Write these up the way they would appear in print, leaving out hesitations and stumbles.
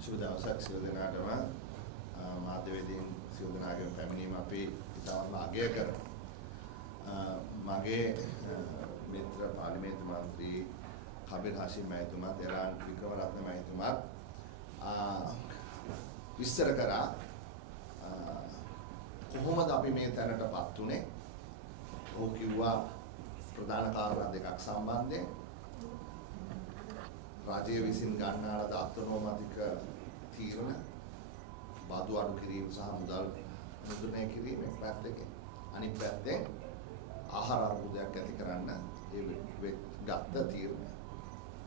සුබ දවසක් සියලු දෙනාටම මාධ්‍යවේදීන් සියලු දෙනාගේම පැමිණීම අපි ඉතාමත් අගය කරනවා. මගේ මිත්‍ර පාර්ලිමේන්තු මන්ත්‍රී කබිර් හෂිම් මහතුමා, දෙරාන් වික්‍රමරත්න මහතුමා විස්තර කරා කොහොමද අපි මේ තැනටපත් උනේ. ඔහු කිව්වා ප්‍රධාන කාරණා දෙකක් සම්බන්ධයෙන් රාජ්‍ය විසින් ගන්නා ලද අත්නෝමතික තීරණ බදු අඩු කිරීම සහ මුදල් මුද්‍රණය කිරීම පැත්තකින්, අනිත් පැත්තෙන් ආහාර අර්බුදයක් ඇති කරන්න ඒ ගත්ත තීරණ.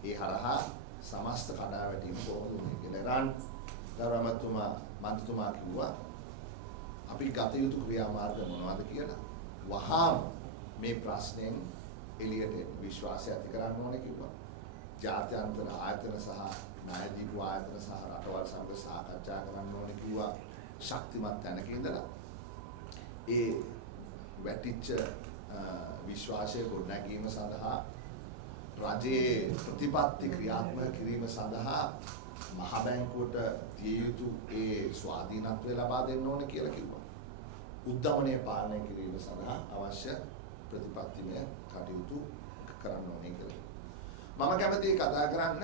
ඒ හරහා සමස්ත කඩාවැටීම කොහොමද වුනේ කියලා ගෞරවමතුමා මන්ත්‍රීතුමා කිව්වා අපි ගත යුතු ක්‍රියාමාර්ග මොනවද කියලා. වහාම මේ ප්‍රශ්නෙන් එළියට විශ්වාසය ඇති කරන්න ඕනේ කිව්වා. ජාත්‍යන්තර ආයතන සහ නායදීප ආයතන සහ රටවල් සමග සාකච්ඡා කරන්න ඕනේ කිව්වා. ශක්තිමත් තැනක ඉඳලා ඒ වැටිච්ච විශ්වාසය ගොඩනැගීම සඳහා රජයේ ප්‍රතිපත්ති ක්‍රියාත්මක කිරීම සඳහා මහ බැංකුවට දිය යුතු ඒ ස්වාධීනත්වය ලබා දෙන්න ඕනේ කියලා කිව්වා. උද්දමනය පාලනය කිරීම සඳහා අවශ්‍ය ප්‍රතිපත්තිමය කටයුතු කරන්න ඕනේ කියලා. මම කැමතියි කතා කරන්න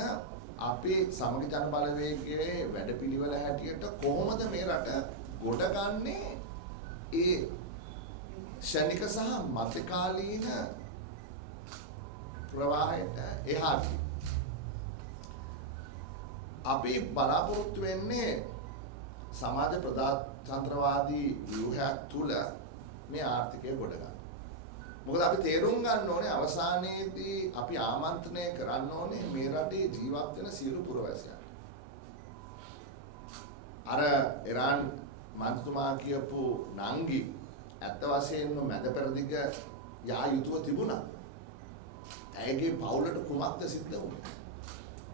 අපේ සමගි ජන බලවේගයේ වැඩපිළිවෙල හැටියට කොහොමද මේ රට ගොඩගන්නේ ඒ ශනික සහ මධ්‍යකාලීන ප්‍රවාහයට එහාට. අපි බලාපොරොත්තු වෙන්නේ සමාජ ප්‍රජාතන්ත්‍රවාදී ව්‍යුහයක් තුල මේ ආර්ථිකය ගොඩ ගන්න. මොකද අපි තේරුම් ගන්න ඕනේ අවසානයේදී අපි ආමන්ත්‍රණය කරන්න ඕනේ මේ රටේ ජීවත් වෙන සියලු පුරවැසියන්. අර ඉරාන් මන්ත්‍රීතුමා කියපු නංගි ඇත්ත වශයෙන්ම මැද පෙරදිග යා යුතුව තිබුණා. ඇයගේ පවුලට කුමක්ද සිද්ධ වුනේ?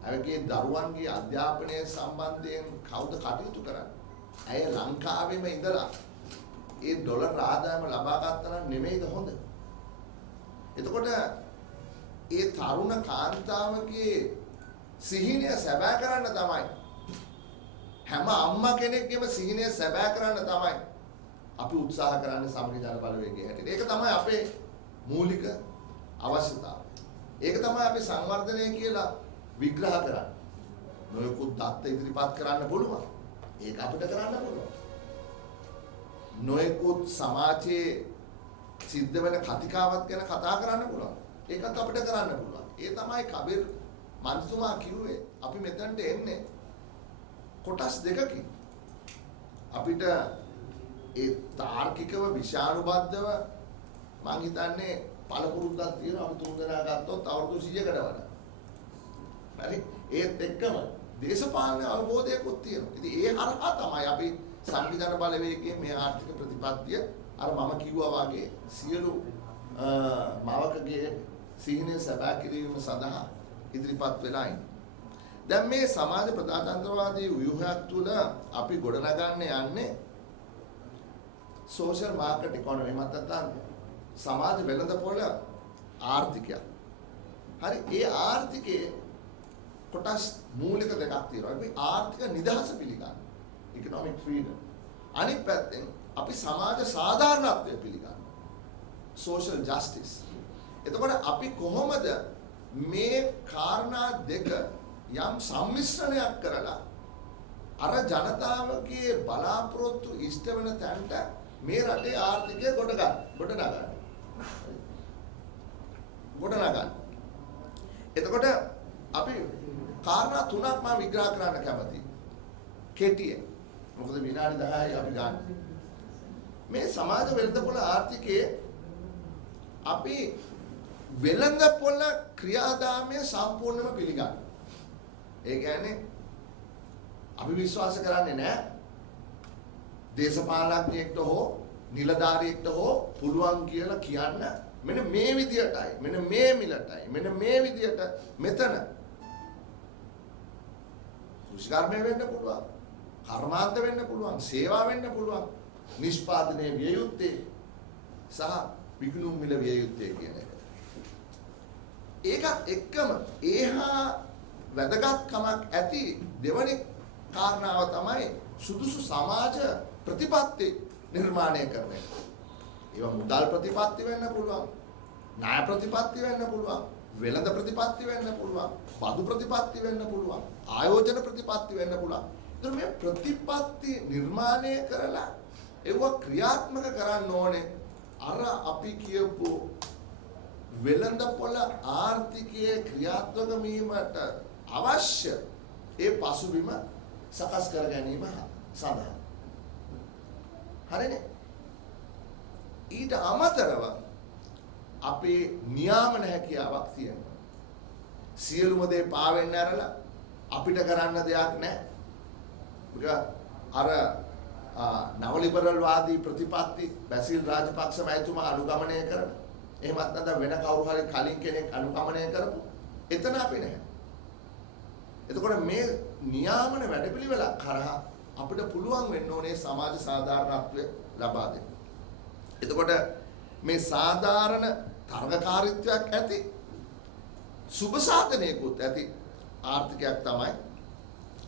ඇයගේ දරුවන්ගේ අධ්‍යාපනය සම්බන්ධයෙන් කවුද කටයුතු කරන්නේ? ඇය ලංකාවෙම ඉඳලා ඒ ඩොලර් ආදායම ලබා ගත්තා නම් නෙමෙයිද හොඳ? එතකොට ඒ තරුණ කාන්තාවගේ සිහිනය සැබෑ කරන්න තමයි, හැම අම්මා කෙනෙක්ගේම සිහිනය සැබෑ කරන්න තමයි අපි උත්සාහ කරන්නේ සමගි ජන බලවේගයේ හැටියට. ඒක තමයි අපේ මූලික අවශ්‍යතාවය. ඒක තමයි අපි සංවර්ධනය කියලා විග්‍රහ කරන්නේ. නොයෙකුත් දත්ත ඉදිරිපත් කරන්න පුළුවන්. ඒක අපිට කරන්න පුළුවන්. නොයෙකුත් සමාජයේ සිද්ධ වෙන කතිකාවත් ගැන කතා කරන්න පුළුවන්. ඒකත් අපිට කරන්න පුළුවන්. ඒ තමයි කබිර් මන්ත්‍රීතුමා කිව්වේ අපි මෙතනට එන්නේ කොටස් දෙකකින්. අපිට ඒ තාර්කිකව විෂානුබද්ධව මං හිතන්නේ පළපුරුද්දක් තියෙනවා. අපි තුන් දෙනා ගත්තොත් අවුරුදු 100කට වඩා. හරි? ඒත් එක්කම දේශපාලන අවබෝධයකුත් තියෙනවා. ඉතින් ඒ හරහා තමයි අපි සංවිධාන බලවේගයේ මේ ආර්ථික ප්‍රතිපත්තිය අර මම කිව්වා වගේ සියලු මාවකගේ සිහිනය සබා කිරීම සඳහා ඉදිරිපත් වෙලා ඉන්නේ. දැන් මේ සමාජ ප්‍රජාතන්ත්‍රවාදී ව්‍යුහයක් තුළ අපි ගොඩනගන්න යන්නේ සෝෂල් මාකට් ඉකොනොමි මතත්තන් සමාජ වෙළඳපොළ ආර්ථිකය. හරි, ඒ ආර්ථිකයේ කොටස් මූලික දෙකක් තියෙනවා. අපි ආර්ථික නිදහස පිළිගන්න, ඉකොනොමික් ෆ්‍රීඩම්. අනිත් පැත්තෙන් අපි සමාජ සාධාරණත්වය පිළිගන්න, සෝෂල් ජස්ටිස්. එතකොට අපි කොහොමද මේ කාරණා දෙක යම් සම්මිශ්‍රණයක් කරලා අර ජනතාවගේ බලාපොරොත්තු ඉෂ්ට වෙන තැනට මේ රටේ ආර්ථිකය ගොඩනගන්න. එතකොට අපි කාරණා තුනක් මම විග්‍රහ කරන්න කැමතියි. කෙටියෙන්. මොකද විනාඩි 10යි අපි ගන්න. මේ සමාජ වෙළඳපොළ ආර්ථිකයේ අපි වෙළඳපොළ ක්‍රියාදාමය සම්පූර්ණයෙන්ම පිළිගන්නවා. ඒ කියන්නේ අපි විශ්වාස කරන්නේ නැහැ දේශපාලඥයෙක්ට හෝ නිලධාරියෙක්ට හෝ පුළුවන් කියලා කියන්න මෙන්න මේ විදියටයි, මෙන්න මේ මිලටයි, මෙන්න මේ විදියට මෙතන කෘෂිකර්මය වෙන්න පුළුවන්, කර්මාන්ත වෙන්න පුළුවන්, සේවා වෙන්න පුළුවන්, නිෂ්පාදනයේ විය යුත්තේ සහ විකුණුම් මිල විය යුත්තේ කියන එක. ඒකත් එක්කම ඒහා වැදගත්කමක් ඇති දෙවනි කාරණාව තමයි සුදුසු සමාජ ප්‍රතිපත්ති නිර්මාණය කරන එක. ඒවා මුදල් ප්‍රතිපත්ති වෙන්න පුළුවන්, ණය ප්‍රතිපත්ති වෙන්න පුළුවන්, වෙළඳ ප්‍රතිපත්ති වෙන්න පුළුවන්, බදු ප්‍රතිපත්ති වෙන්න පුළුවන්, ආයෝජන ප්‍රතිපත්ති වෙන්න පුළුවන්. ඒතර මේ ප්‍රතිපත්ති නිර්මාණය කරලා ඒව ක්‍රියාත්මක කරන්න ඕනේ අර අපි කියපු වෙළඳපොළ ආර්ථිකයේ ක්‍රියාත්මක වීමට අවශ්‍ය ඒ පසුබිම සකස් කර ගැනීම සඳහා. හරිනේ? ඊට අමතරව අපේ නියාමන හැකියාවක් තියෙනවා. සියලුම දේ පාවෙන්න ඇරලා අපිට කරන්න දෙයක් නැහැ. අර නවලිබරල් වාදී ප්‍රතිපත්ති බැසිල් රාජපක්ෂ මැතිතුමා අනුගමනය කරන, එහෙමත් නැත්නම් වෙන කවුරු හරි කලින් කෙනෙක් අනුගමනය කරපු එතන අපි නැහැ. එතකොට මේ නියාමන වැඩපිළිවෙල කරහා අපිට පුළුවන් වෙන්න ඕනේ සමාජ සාධාරණත්වය ලබා දෙන්න. එතකොට මේ සාධාරණ තරගකාරීත්වයක් ඇති සුබ සාධනයකුත් ඇති ආර්ථිකයක් තමයි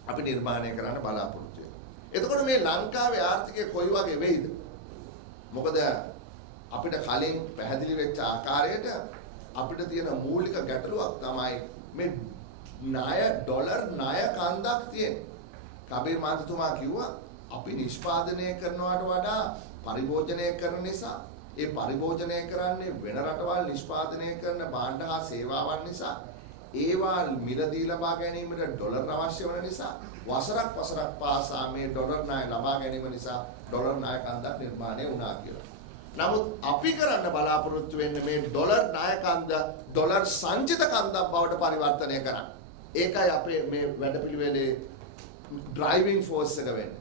අපි නිර්මාණය කරන්න බලාපොරොත්තු වෙන්නේ. එතකොට මේ ලංකාවේ ආර්ථිකය කොයි වගේ වෙයිද? මොකද අපිට කලින් පැහැදිලි වෙච්ච ආකාරයට අපිට තියෙන මූලික ගැටලුවක් තමයි මේ ණය ඩොලර් ණය කන්දක් තියෙන. කබීර් මහතුමා කිව්වා අපි නිෂ්පාදනය කරනවට වඩා පරිභෝජනය කරන නිසා, ඒ පරිභෝජනය කරන්නේ වෙන රටවල් නිෂ්පාදනය කරන භාණ්ඩ හා සේවාවන් නිසා, ඒවා මිලදී ලබා ගැනීමට ඩොලර් අවශ්‍ය වෙන නිසා වසරක් පාසා මේ ඩොලර් ණය ලබා ගැනීම නිසා ඩොලර් ණය කන්දක් නිර්මාණය වුණා කියලා. නමුත් අපි කරන්න බලාපොරොත්තු වෙන්නේ මේ ඩොලර් ණය කන්ද ඩොලර් සංචිත කන්දක් බවට පරිවර්තනය කරන්න. ඒකයි අපේ මේ වැඩපිළිවෙලේ ඩ්‍රයිවිං ෆෝස් එක වෙන්නේ.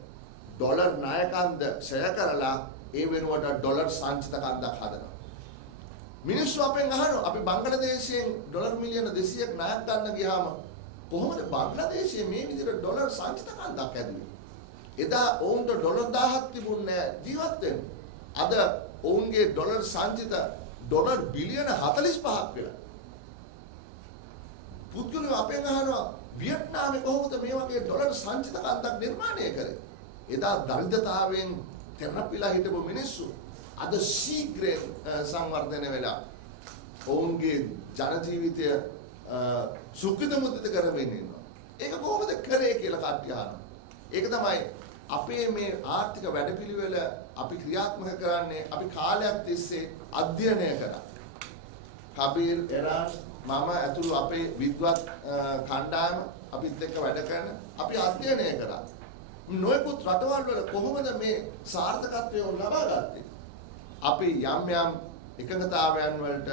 ඩොලර් ණය කන්ද ක්ෂය කරලා ඒ වෙනුවට ඩොලර් සංචිත කන්දක් හදනවා. මිනිස්සු අපෙන් අහනවා අපි බංග්ලාදේශයෙන් ඩොලර් මිලියන 200ක් ණයක් ගන්න ගියාම කොහොමද බංග්ලාදේශයේ මේ විදිහට ඩොලර් සංචිත කන්දක් ඇදුවේ? එදා ඔවුන්ට ඩොලර් 1000ක් තිබුණේ ජීවත් වෙන්න. අද ඔවුන්ගේ ඩොලර් සංචිත ඩොලර් බිලියන 45ක් වෙලා. පුද්ගලයෝ අපෙන් අහනවා වියට්නාමේ කොහොමද මේ වගේ ඩොලර් සංචිත කන්දක් නිර්මාණය කරේ? එදා දරිද්‍රතාවයෙන් තෙරපිලා හිටපු මිනිස්සු අද ශීඝ්‍රයෙන් සංවර්ධනය වෙලා ඔවුන්ගේ ජන ජීවිතය සුඛිත මුදිත කරමින් ඉන්නවා. ඒක කොහොමද කරේ කියලා කට්ටිය අහනවා. ඒක තමයි අපේ මේ ආර්ථික වැඩපිළිවෙල අපි ක්‍රියාත්මක කරන්නේ අපි කාලයක් තිස්සේ අධ්‍යයනය කරා. කබීර් එරාන් මම ඇතුළු අපේ විද්වත් කණ්ඩායම අපිත් එක්ක වැඩ කරන අපි අධ්‍යයනය කරා. නොයෙකුත් රටවල් වල කොහොමද මේ සාර්ථකත්වය ලබා ගත්තේ? අපි යම් එකඟතාවයන් වලට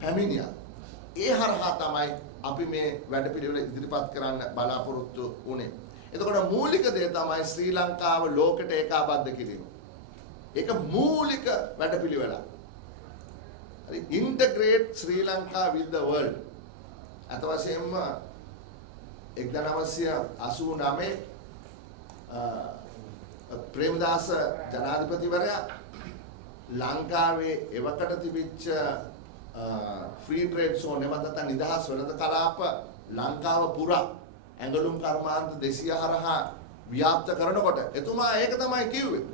පැමිණියා. ඒ හරහා තමයි අපි මේ වැඩපිළිවෙල ඉදිරිපත් කරන්න බලාපොරොත්තු වුණේ. එතකොට මූලික දේ තමයි ශ්‍රී ලංකාව ලෝකයට ඒකාබද්ධ කිරීම. ඒක මූලික වැඩපිළිවෙලක්. හරි, integrate Sri Lanka with the world. අත වශයෙන්ම 1989 ප්‍රේමදාස ජනාධිපතිවරයා ලංකාවේ එවකට තිබිච්ච ෆ්‍රී ට්‍රේඩ් සෝන් එමත් නැත්නම් නිදහස් වෙළඳ කලාප ලංකාව පුරා ඇඟලුම් කර්මාන්ත 200 හරහා ව්‍යාප්ත කරනකොට එතුමා ඒක තමයි කිව්වේ.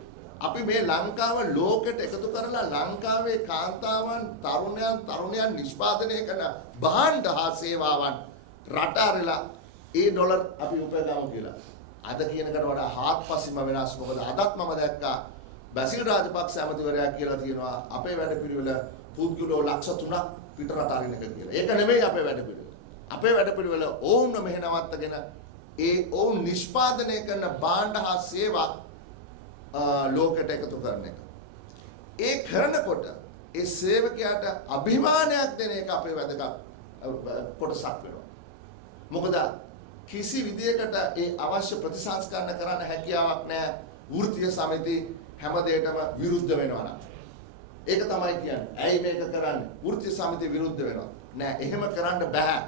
අපි මේ ලංකාව ලෝකෙට එකතු කරලා ලංකාවේ කාන්තාවන් තරුණයන් නිෂ්පාදනය කරන භාණ්ඩ හා සේවාවන් රට අරලා ඒ ඩොලර් අපි උපයගමු කියලා. අද කියනකට වඩා හාත්පසින්ම වෙනස්. මොකද අදත් මම දැක්කා බැසිල් රාජපක්ෂ ඇමතිවරයා කියලා තියෙනවා අපේ වැඩපිළිවෙල පුද්ගලෝ ලක්ෂ 3ක් පිට රට අරින්න එක කියලා. ඒක නෙමෙයි අපේ වැඩපිළිවෙල. අපේ වැඩපිළිවෙල ඔවුන්ව මෙහෙ නවත්තගෙන ඒ ඔවුන් නිෂ්පාදනය කරන භාණ්ඩ හා සේවා ලෝකයට එකතු කරන එක. ඒ කරනකොට ඒ සේවකයාට අභිමානයක් දෙන එක අපේ වැදගත් කොටසක් වෙනවා. මොකද කිසි විදියකට ඒ අවශ්‍ය ප්‍රතිසංස්කරණ කරන්න හැකියාවක් නැහැ. වෘත්තීය සමිති හැම දෙයකම විරුද්ධ වෙනවා නම්. ඒක තමයි කියන්නේ. ඇයි මේක කරන්නේ? වෘත්තීය සමිති විරුද්ධ වෙනවා. නෑ, එහෙම කරන්න බෑ.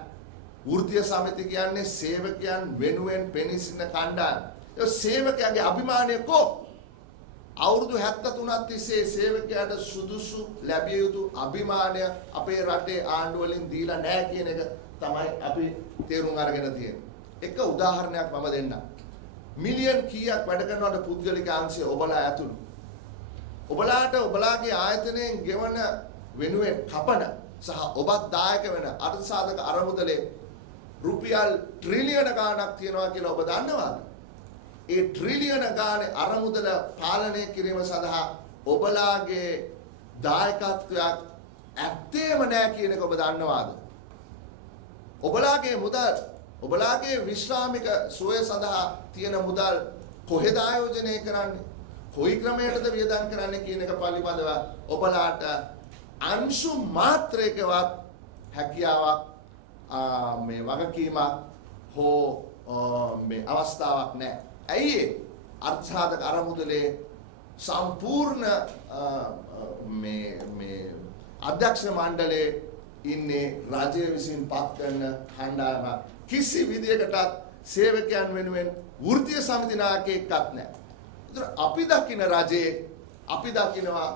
වෘත්තීය සමිති කියන්නේ සේවකයන් වෙනුවෙන් පෙනී සිටින කණ්ඩායම. ඒ සේවකයාගේ අභිමානය කො? අවුරුදු 73ක් තිස්සේ සේවකයාට සුදුසු ලැබිය යුතු අභිමානය අපේ රටේ ආණ්ඩුව වලින් දීලා නැහැ කියන එක තමයි අපි තේරුම් අරගෙන තියෙන්නේ. එක උදාහරණයක් මම දෙන්නම්. මිලියන් කීයක් වැඩ කරනවද පුද්ගලික අංශය ඔබලා ඇතුළු. ඔබලාට ඔබලාගේ ආයතනයෙන් ගෙවන වෙනුවෙන් කපන සහ ඔබත් දායක වෙන අර්ථසාධක අරමුදලේ රුපියල් ට්‍රිලියන ගාණක් තියනවා කියලා ඔබ දන්නවද? ඒ ට්‍රිලියන ගාණේ අරමුදල පාලනය කිරීම සඳහා ඔබලාගේ දායකත්වයක් ඇත්තේම නැහැ කියන එක ඔබ දන්නවද? ඔබලාගේ මුදල් ඔබලාගේ විශ්‍රාමික සුවය සඳහා තියෙන මුදල් කොහෙද ආයෝජනය කරන්නේ? කොයි ක්‍රමයකටද වියදම් කරන්නේ කියන එක පිළිබඳව ඔබලාට අංශු මාත්‍රයකවත් හැකියාවක් මේ වගකීමක් හෝ මේ අවස්ථාවක් නැහැ. ඇයි ඒ? අර්ථසාධක අරමුදලේ සම්පූර්ණ මේ අධ්‍යක්ෂ මණ්ඩලයේ ඉන්නේ රජය විසින් පත් කරන කණ්ඩායම. කිසි විදියකටත් සේවකයන් වෙනුවෙන් වෘත්තීය සමිති නායකයෙක්වත් නැහැ. ඒතර අපි දකින රජයේ අපි දකිනවා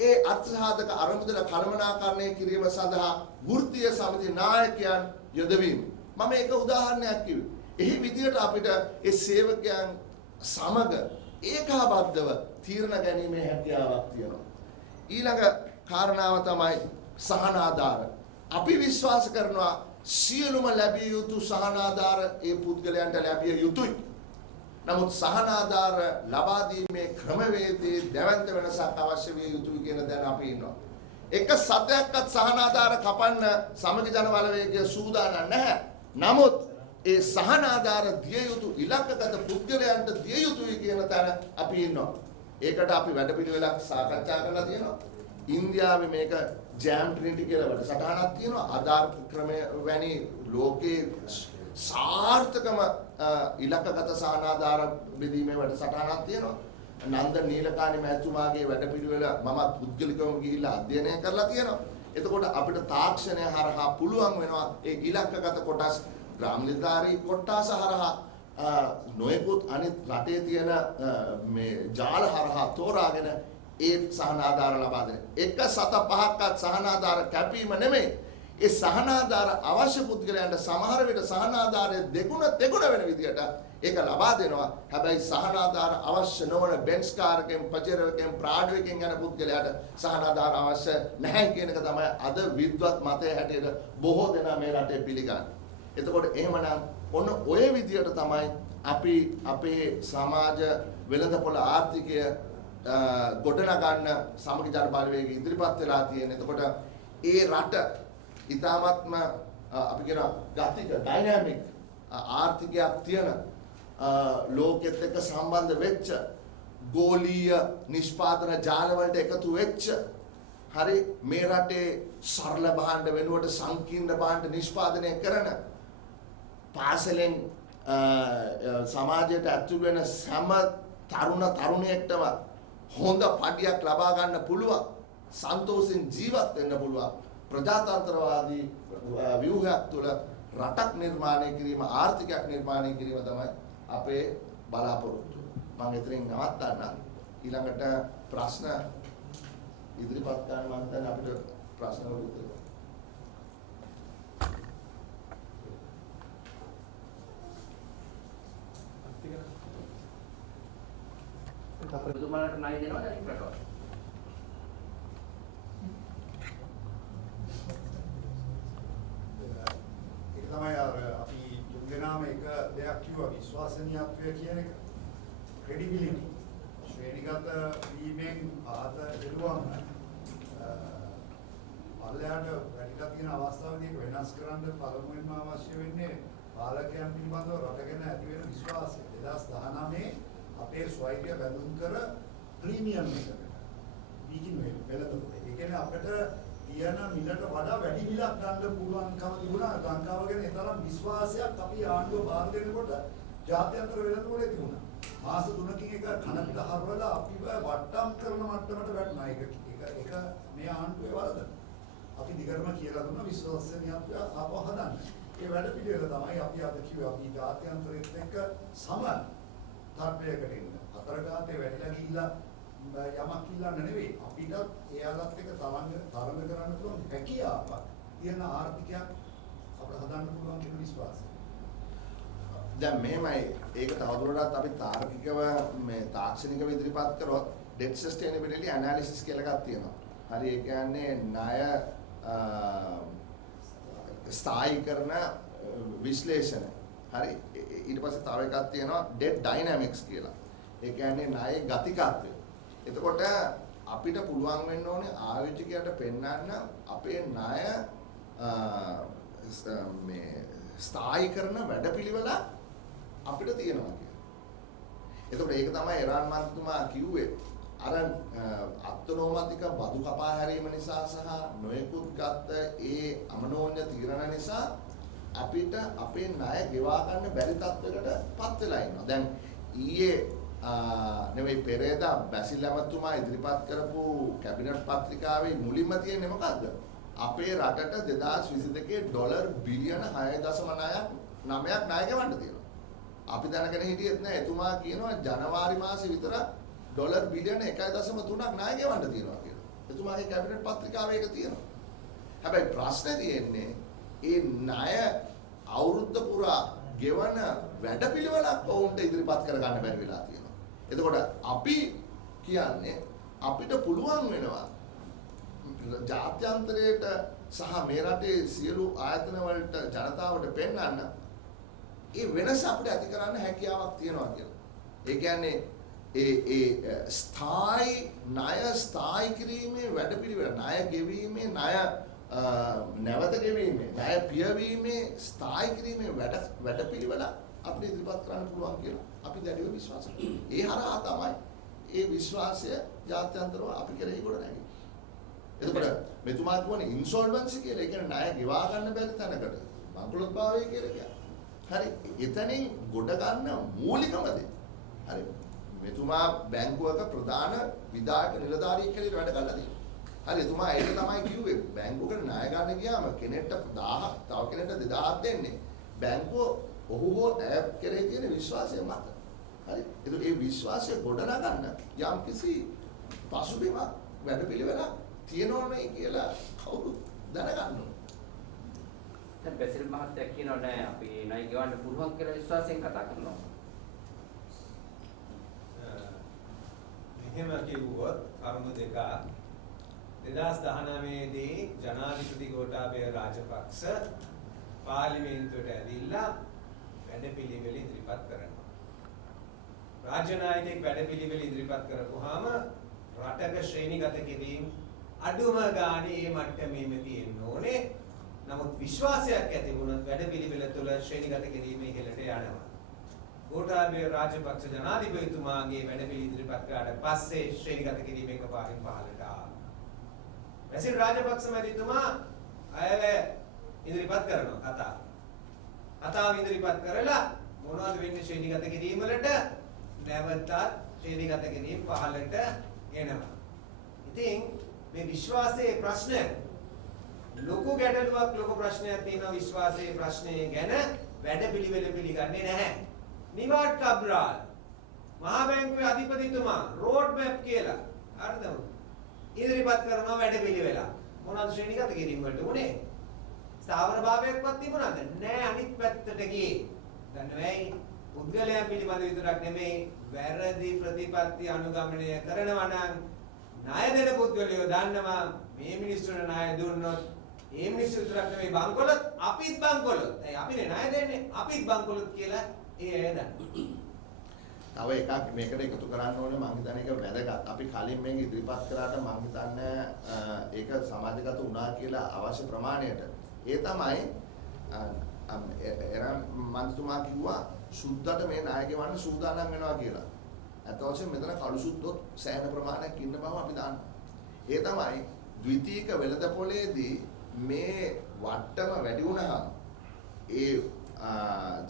ඒ අර්ථසාධක අරමුදල කළමනාකරණය කිරීම සඳහා වෘත්තීය සමිති නායකයන් යොදවීම. මම එක උදාහරණයක් කිව්වේ. එහි විදියට අපිට ඒ සේවකයන් සමග ඒකාබද්ධව තීරණ ගැනීමේ හැකියාවක් තියෙනවා. ඊළඟ කාරණාව තමයි සහනාධාර. අපි විශ්වාස කරනවා සියලුම ලැබිය යුතු සහනාධාර ඒ පුද්ගලයන්ට ලැබිය යුතුයි. නමුත් සහනාධාර ලබා දීමේ ක්‍රමවේදයේ දැවැන්ත වෙනසක් අවශ්‍ය විය යුතුයි කියන දැන අපි ඉන්නවා. එක සතයක්වත් සහනාධාර කපන්න සමගි ජන බලවේගය සූදානම් නැහැ. නමුත් ඒ සහනාධාර දිය යුතු ඉලක්කගත පුද්ගලයන්ට දිය යුතුයි කියන තැන අපි ඉන්නවා. ඒකට අපි වැඩපිළිවෙලක් සාකච්ඡා කරලා තියෙනවා. ඉන්දියාවේ මේක ජෑම් ට්‍රිනිටි කියලා වැඩසටහනක් තියෙනවා. ආධාර ක්‍රමය වැනි ලෝකේ සාර්ථකම ඉලක්කගත සහනාධාර බෙදීමේ වැඩසටහනක් තියෙනවා. නන්ද නීලකානි මහතුමාගේ වැඩපිළිවෙල මම පුද්ගලිකවම ගිහිල්ලා අධ්‍යයනය කරලා තියෙනවා. එතකොට අපිට තාක්ෂණය හරහා පුළුවන් වෙනවා ඒ ඉලක්කගත කොටස් ග්‍රාම නිලධාරී කොටස හරහා නොයෙකුත් අනිත් රටේ තියෙන මේ ජාල හරහා තෝරාගෙන ඒ සහනාධාර ලබා දෙන. එක සත පහක්වත් සහනාධාර කැපීම නෙමෙයි. ඒ සහනාධාර අවශ්‍ය පුද්ගලයන්ට සමහර විට සහනාධාරයේ දෙගුණ තෙගුණ වෙන විදියට ඒක ලබා දෙනවා. හැබැයි සහනාධාර අවශ්‍ය නොවන බෙන්ස් කාරකෙන් පජරකෙන් ප්‍රාඩුවකින් යන පුද්ගලයාට සහනාධාර අවශ්‍ය නැහැ කියන එක තමයි අද විද්වත් මතය හැටියට බොහෝ දෙනා මේ රටේ පිළිගන්නේ. එතකොට එහෙමනම් ඔන්න ඔය විදියට තමයි අපි අපේ සමාජ වෙළඳපොළ ආර්ථිකය ගොඩනගන්න සමගි ජන බලවේගය ඉදිරිපත් වෙලා තියෙන. එතකොට ඒ රට ඉතාමත්ම අපි කියන ගතික ඩයිනමික් ආර්ථිකයක් තියෙන ලෝකෙත් එක්ක සම්බන්ධ වෙච්ච ගෝලීය නිෂ්පාදන ජාලවලට එකතු වෙච්ච හරි මේ රටේ සරල භාණ්ඩ වෙනුවට සංකීර්ණ භාණ්ඩ නිෂ්පාදනය කරන පාසලෙන් සමාජයට ඇතුළු වෙන සෑම තරුණයෙක්ටම හොඳ පඩියක් ලබා ගන්න පුළුවන්, සන්තෝෂෙන් ජීවත් වෙන්න පුළුවන් ප්‍රජාතන්ත්‍රවාදී ව්‍යුහයක් තුළ රටක් නිර්මාණය කිරීම, ආර්ථිකයක් නිර්මාණය කිරීම තමයි අපේ බලාපොරොත්තු. මම එතනින් නවත්තන්න. ඊළඟට ප්‍රශ්න ඉදිරිපත් කරන්න මම හිතන්නේ අපිට ප්‍රශ්න වලට උත්තර දෙන්න. අපිට ණය දෙනවද අනිත් රටවල්? ඒක තමයි අපි තුන්දෙනාම එක දෙයක් කිව්වා, විශ්වාසනීයත්වය කියන එක. ක්‍රෙඩිබිලිටි. ශ්‍රේණිගත වීමෙන් ආත දෙලුවම පල්ලයට වැඩිලා තියෙන අවස්ථාවේදී වෙනස් කරන්න පළමුවෙන්ම අවශ්‍ය වෙන්නේ පාලකයන් පිළිබඳව රට ගැන ඇති වෙන විශ්වාසය. 2019 අපේ ස්වෛරය බැඳුම් කර ප්‍රීමියම් එකට වීකින් වෙලඳපොළ. ඒ කියන්නේ අපිට තියෙන මිලට වඩා වැඩි මිලක් ගන්න පුළුවන්කම තිබුණා. ලංකාව ගැන ඒ තරම් විශ්වාසයක් අපි ආණ්ඩුව බාර දෙනකොට ජාත්‍යන්තර වෙලඳපොළේ තිබුණා. මාස 3කින් එක කන පිට හරවලා අපිව වට්ටම් කරන මට්ටමට වැටුණා. ඒක මේ ආණ්ඩුවේ වරද. අපි දිගටම කියලා දුන්නා විශ්වාසනීයත්වය ආපහු හදන්න. ඒ වැඩ පිළිවෙල තමයි අපි අද කිව්වේ. අපි ජාත්‍යන්තරයේත් එක්ක සමන් තාප්පයකට ඉන්න. අතරගාතේ වැඩිලා ගිහිල්ලා යමක් ඉල්ලන්න නෙවෙයි. අපිට එයාලත් එක්ක තරඟ කරන්න පුළුවන් හැකියාවක් තියෙන ආර්ථිකයක් අපිට හදන්න පුළුවන් කියන විශ්වාසය. දැන් මෙහෙමයි ඒක තවදුරටත් අපි තාර්කිකව මේ තාක්ෂණිකව ඉදිරිපත් කරොත් debt sustainability analysis කියලා එකක් තියෙනවා. හරි ඒ කියන්නේ ණය ස්ථායීකරණ විශ්ලේෂණ. හරි ඊට පස්සේ තව එකක් තියෙනවා debt dynamics කියලා. ඒ කියන්නේ ණයේ ගතිකත්වය. එතකොට අපිට පුළුවන් වෙන්න ඕනේ ආයෝජකයාට පෙන්වන්න අපේ ණය මේ ස්ථායීකරණ වැඩපිළිවෙල අපිට තියෙනවා කියලා. එතකොට ඒක තමයි එරාන් මන්ත්‍රීතුමා කිව්වේ අර අත්නෝමතික බදු කපා හැරීම නිසා සහ නොයෙකුත් ගත්ත ඒ අමනෝන්‍ය තීරණ නිසා අපිට අපේ ණය ගෙවා ගන්න බැරි තත්ත්වයකටපත් වෙලා ඉන්නවා. දැන් ඊයේ නෙවෙයි පෙරේදා බැසිල් ඇමතුමා ඉදිරිපත් කරපු කැබිනට් පත්‍රිකාවේ මුලින්ම තියෙන්නේ මොකද්ද? අපේ රටට 2022 ඩොලර් බිලියන 6.9ක් ණය ගෙවන්න තියෙනවා. අපි දැනගෙන හිටියෙත් නෑ එතුමා කියනවා ජනවාරි මාසේ විතර ඩොලර් බිලියන 1.3ක් ණය ගෙවන්න තියෙනවා කියලා. එතුමාගේ කැබිනට් පත්‍රිකාවේ ඒක තියෙනවා. හැබැයි ප්‍රශ්නේ තියෙන්නේ ඒ ණය අවුරුද්ද පුරා ගෙවන වැඩපිළිවෙලක් ඔවුන්ට ඉදිරිපත් කරගන්න බැරි වෙලා තියෙනවා. එතකොට අපි කියන්නේ අපිට පුළුවන් වෙනවා ජාත්‍යන්තරයට සහ මේ රටේ සියලු ආයතන වලට ජනතාවට පෙන්වන්න ඒ වෙනස අපිට ඇති කරන්න හැකියාවක් තියෙනවා කියලා. ඒ කියන්නේ ඒ ස්ථායි ණය ස්ථායි කිරීමේ වැඩපිළිවෙල ණය ගෙවීමේ ණය නැවත ගෙවීමේ ණය පියවීමේ ස්ථායි කිරීමේ වැඩපිළිවෙල අපිට ඉදිරිපත් කරන්න පුළුවන් කියලා අපි දැඩිව විශ්වාස කරනවා. ඒ හරහා තමයි ඒ විශ්වාසය ජාත්‍යන්තරව අපි කෙරෙහි ගොඩ නැගෙන්නේ. එතකොට මෙතුමා කියවනේ ඉන්සෝල්වන්සි කියලා. ඒ කියන්නේ ණය ගෙවා ගන්න බැරි තැනකට බංකොලොත් භාවය කියලා කියන්නේ. හරි එතනින් ගොඩ ගන්න මූලිකම දේ. හරි මෙතුමා බැංකුවක ප්‍රධාන විධායක නිලධාරියෙක් කියලා වැඩ කරලා තියෙනවා. හරි එතුමා ඒක තමයි කිව්වේ බැංකුවකට ණය ගන්න ගියාම කෙනෙක්ට 1000ක් තව කෙනෙක්ට 2000ක් දෙන්නේ. බැංකුව ඔහු හෝ ඇප් කෙරෙහි තියෙන විශ්වාසය මත. හරි ඒක ඒ විශ්වාසය ගොඩනගන්න යම් කිසි පසුබිමක් වැඩපිළිවෙලක් තියෙනවනේ කියලා කවුරු දැනගන්න ඕනේ. දැන් බැසිල් මහත්තයා කියනවා නෑ අපි ණය ගෙවන්න පුළුවන් කියලා විශ්වාසයෙන් කතා කරනවා. එහෙම කිව්වොත් කරුණු දෙක 2019 දී ජනාධිපති ගෝඨාභය රාජපක්ෂ පාර්ලිමේන්තුවට ඇවිල්ලා වැඩපිළිවෙල ඉදිරිපත් කරනවා. රාජ්‍ය නායකයෙක් වැඩපිළිවෙල ඉදිරිපත් කරපුවාම රටක ශ්‍රේණිගත කිරීම අඩුම ගානේ මේ මට්ටමේම තියෙන්න ඕනේ. නමුත් විශ්වාසයක් ඇති වුණොත් වැඩපිළිවෙල තුළ ශ්‍රේණිගත කිරීම ඉහළට යනවා. ගෝඨාභය රාජපක්ෂ ජනාධිපතිතුමාගේ වැඩපිළිවෙල ඉදිරිපත් කරාට පස්සේ ශ්‍රේණිගත කිරීම එකපාරින් පහළට ආවා. බැසිල් රාජපක්ෂ මැතිතුමා අයව ඉදිරිපත් කරනවා කතාව ඉදිරිපත් කරලා මොනවද වෙන්නේ ශ්‍රේණිගත කිරීම වලට නැවතත් ශ්‍රේණිගත කිරීම පහළට එනවා. ඉතින් මේ විශ්වාසයේ ප්‍රශ්නය ලොකු ගැටලුවක් ලොකු ප්‍රශ්නයක් තියෙනවා විශ්වාසයේ ප්‍රශ්නය ගැන වැඩපිළිවෙල පිළිගන්නේ නැහැ. නිවාඩ් කබ්‍රාල් මහා බැංකුවේ අධිපතිතුමා රෝඩ් මැප් කියලා හරිද ඉදිරිපත් කරනවා වැඩපිළිවෙල. මොනවද ශ්‍රේණිගත කිරීම වලට උනේ? ස්ථාවර භාවයක්වත් තිබුණාද? නෑ අනිත් පැත්තට ගියේ. දන්නවයි පුද්ගලයන් පිළිබඳ විතරක් නෙමෙයි වැරදි ප්‍රතිපත්ති අනුගමනය කරනවා නම් ණය දෙන පුද්ගලයෝ දන්නවා මේ මිනිස්සුන්ට ණය දුන්නොත් ඒ මිනිස්සු විතරක් නෙමෙයි බංකොලොත් අපිත් බංකොලොත්. ඒ අපිනේ ණය දෙන්නේ අපිත් බංකොලොත් කියලා ඒ අය දන්නවා. තව එකක් මේකට එකතු කරන්න ඕනේ මම හිතන්නේ ඒක වැදගත්. අපි කලින් මේක ඉදිරිපත් කරාට මම හිතන්නේ ඒක සමාජගත වුණා කියලා අවශ්‍ය ප්‍රමාණයට. ඒ තමයි එරන් මන්තුමා කිව්වා සුද්දට මේ ණය ගෙවන්න සූදානම් වෙනවා කියලා. අත වශයෙන් මෙතන කළු සුද්දොත් සෑහෙන ප්‍රමාණයක් ඉන්න බව අපි දන්නවා. ඒ තමයි ද්විතීයික වෙළඳපොලේදී මේ වට්ටම වැඩි වුණාම ඒ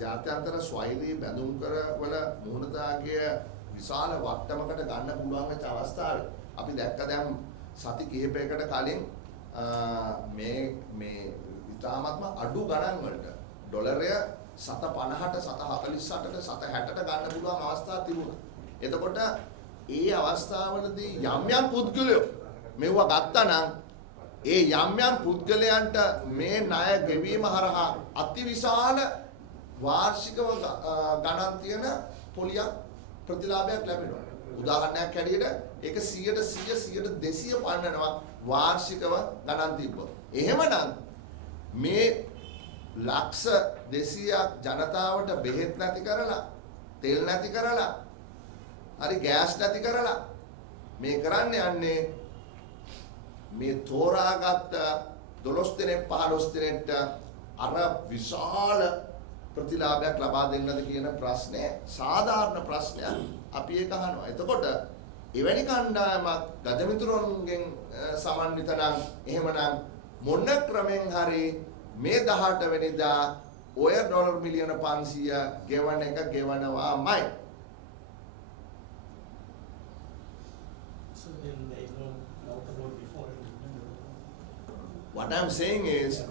ජාත්‍යන්තර ස්වෛරී බැඳුම් කරවල මුහුණතාගේ විශාල වට්ටමකට ගන්න පුළුවන් වෙච්ච අවස්ථාවේ අපි දැක්ක දැන් සති කිහිපයකට කලින් මේ ඉතාමත්ම අඩු ගණන් වලට ඩොලරය 750ට 748ට 760ට ගන්න පුළුවන් අවස්ථා තිබුණා. එතකොට ඒ අවස්ථාවලදී යම් පුද්ගලයෝ මෙවුව ගත්තා නම් ඒ යම් පුද්ගලයන්ට මේ ණය ගෙවීම හරහා අතිවිශාල වාර්ෂිකව ගණන් තියෙන පොලියක් ප්‍රතිලාභයක් ලැබෙනවා. උදාහරණයක් හැටියට ඒක 100% 200 පන්නනවා වාර්ෂිකව ගණන් තිබ්බොත්. එහෙමනම් මේ ලක්ෂ 200ක් ජනතාවට බෙහෙත් නැති කරලා, තෙල් නැති කරලා, හරි ගෑස් නැති කරලා මේ කරන්න යන්නේ මේ තෝරාගත්ත 12 දෙනෙක් 15 දෙනෙක්ට අර විශාල ප්‍රතිලාභයක් ලබා දෙන්නද කියන ප්‍රශ්නය සාධාරණ ප්‍රශ්නයක් අපි ඒක අහනවා. එතකොට එවැනි කණ්ඩායමක් ගජමිතුරුන්ගෙන් සමන්විත නම් එහෙමනම් මොන ක්‍රමෙන් හරි මේ 18 වෙනිදා ඔය ඩොලර් මිලියන 500 ගෙවන එක ගෙවනවාමයි. So then they know out about before. What I'm saying is,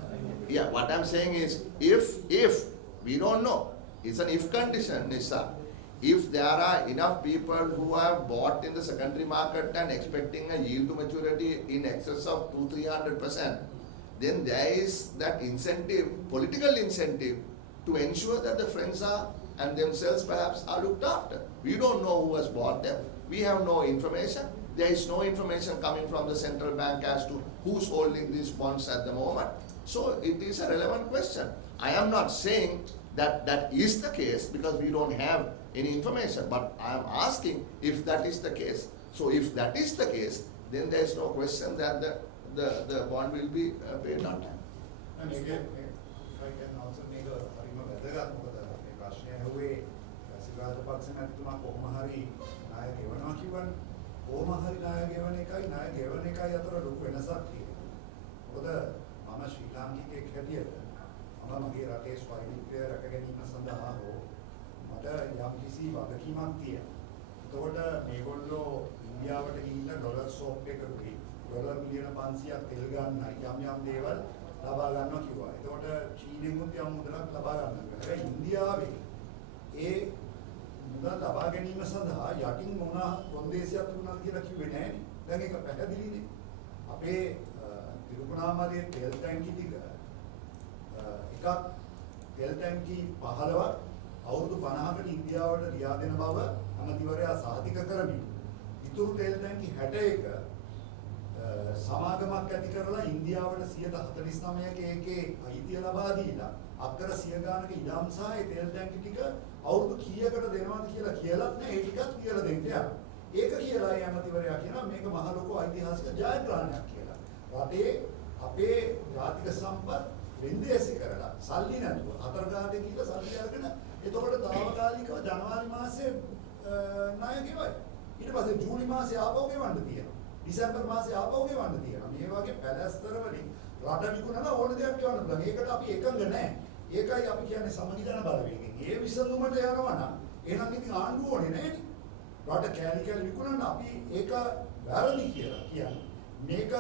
what I'm saying is, if we don't know, it's an if condition, Nisa. If there are enough people who have bought in the secondary market and expecting a yield to maturity in excess of 200-300%, then there is that incentive, political incentive, to ensure that the friends are and themselves perhaps are looked after. We don't know who has bought them. We have no information. There is no information coming from the central bank as to who's holding these bonds at the moment. So it is a relevant question. I am not saying that that is the case because we don't have any information, but I am asking if that is the case. So if that is the case, then there is no question that the bond will be paid on time. And again, if I can also make a හරිම වැදගත් මොකද මේ ප්‍රශ්නය ඇහුවේ රාජපක්ෂ මැතිතුමා කොහොම හරි ණය ගෙවනවා කියවනේ කොහොම හරි ණය ගෙවන එකයි අතර ලොකු වෙනසක් තියෙනවා. මොකද මම ශ්‍රී ලාංකිකයෙක් හැටියට මම මගේ රටේ ස්වෛරීත්වය රැක ගැනීම සඳහා හෝ මට යම්කිසි වගකීමක් තියෙනවා. එතකොට මේගොල්ලෝ ඉන්දියාවට ගිහිල්ලා ඩොලර් ෂොප් එකකදී ඩොලර් මිලියන 500ක් තෙල් ගන්න යම් දේවල් ලබා ගන්නවා කිව්වා. එතකොට චීනෙමුත් යම් මුදලක් ලබා ගන්නවා. හැබැයි ඉන්දියාවේ ඒ මුදල් ලබා ගැනීම සඳහා යටින් මොන කොන්දේසියක් තිබුණාද කියලා කිව්වේ නැහැ. දැන් ඒක පැහැදිලිනේ. අපේ තිරුකුණාමලයේ තෙල් ටැංකි ටික එකක් තෙල් ටැංකි 15ක් අවුරුදු 50කට ඉන්දියාවට ලියා දෙන බව අමාත්‍යවරයා සාධික කරමින් ඉතුරු තෙල් ටැංකි 61 සමාගමක් ඇති කරලා ඉන්දියාවට 149ක ඒකේ අයිතිය ලබා දීලා අක්කර 100 ගානක ඉඩම් සහ ඒ තෙල් ටැංකි ටික අවුරුදු කීයකට දෙනවද කියලා කියලාත් නෑ. ඒ ටිකත් කියලා දෙන්න යනවා. ඒක කියලා ඒ ඇමතිවරයා කියනවා මේක මහ ලොකු ඓතිහාසික ජයග්‍රහණයක් කියලා. රටේ අපේ ජාතික සම්පත් වෙන්දේසි කරලා සල්ලි නැතුව අතරගාතේ කියලා සල්ලි අරගෙන එතකොට తాවකාලිකව ජනවාරි මාසේ ණය ගෙවයි. ඊට පස්සේ ජූලි මාසේ ආපහු ගෙවන්න තියෙනවා. डिसेंबर මාසේ ආපහු ගෙවන්න තියෙනවා. මේ වගේ පැලැස්තර වලින් රට විකුණලා ඕන දෙයක් ගෙවන්න පුළුවන්. ඒකට අපි එකඟ නැහැ. ඒකයි අපි කියන්නේ සමගිජන බලවේගයෙන්. ඒ විසඳුමට යනවා නම් එහෙනම් ඉතින් ආණ්ඩුව ඕනේ නැහැනේ. රට කෑලි කෑලි විකුණන්න අපි ඒක වැරදි කියලා කියන්නේ. මේක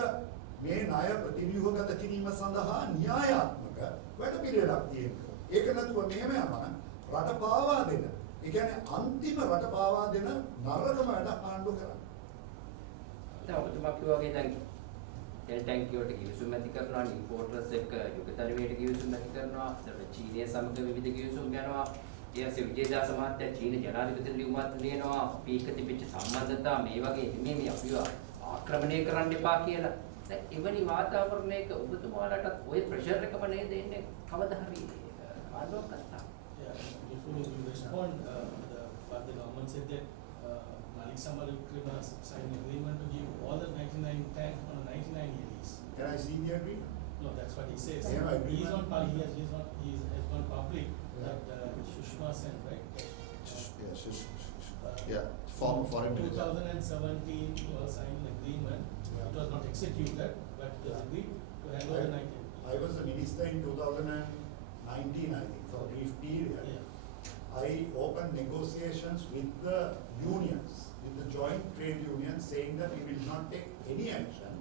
මේ ණය ප්‍රතිව්‍යුහගත කිරීම සඳහා න්‍යායාත්මක වැඩපිළිවෙලක් තියෙනවා. ඒක නැතුව මෙහෙම යනවා නම් රට පාවා දෙන. ඒ කියන්නේ අන්තිම රට පාවා දෙන නරකම වැඩ ආණ්ඩුව කරන්නේ. දැන් ඔබතුමා කිව්වා වගේ දැන් තෙල් ටැංකිය වලට කිවිසුම් ඇති කරනවා, ඉම්පෝටර්ස් එක්ක යුගතරමේට කිවිසුම් ඇති කරනවා, ඊට චීනය සමග විවිධ කිවිසුම් යනවා. ඊයසේ විජේදාස මහත්තයා චීන ජනාධිපති ලියුමක් ලියනවා අපි එක තිබිච්ච සම්බන්ධතා මේ වගේ මේ අපිව ආක්‍රමණය කරන්න එපා කියලා. දැන් එවැනි වාතාවරණයක ඔබතුමාලට ওই ප්‍රෙෂර් එකම නේද එන්නේ කවදා හරි ආණ්ඩුවක් ගත්තා. Before you respond, what the government said that Malik Samal signed an agreement to give all the 99 tanks on a 99-year lease. Can I see the agreement? No, that's what he says. Yeah, He agreement. is on he has gone public that Sushma sent, right? Yeah, former foreign minister. 2017 was signed an agreement. Yeah. It was not executed, but it was agreed to hand over the 90. I was the minister in 2019, I think, for a brief period. Yeah. I opened negotiations with the unions, with the joint trade unions, saying that we will not take any action